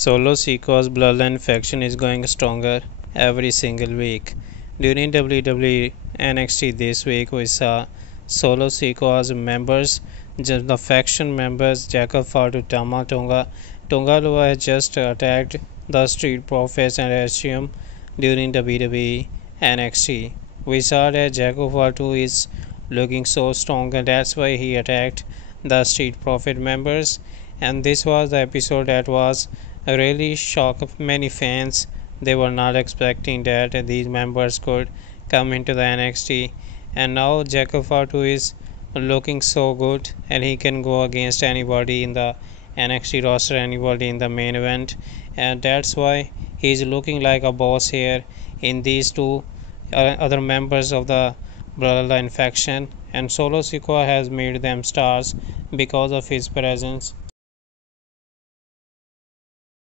Solo Sikoa's bloodline faction is going stronger every single week. During WWE NXT this week, we saw Solo Sikoa's members, just the faction members, Jacob Fatu, Tama Tonga. Tonga Loa has just attacked the Street Profits and Axiom during WWE NXT. We saw that Jacob Fatu is looking so strong, and that's why he attacked the Street Profit members. And this was the episode that was really shocked many fans. They were not expecting that these members could come into the NXT, and now Jacob Fatu is looking so good, and he can go against anybody in the NXT roster, anybody in the main event, and that's why he's looking like a boss here in these two other members of the Bloodline faction. And Solo Sikoa has made them stars because of his presence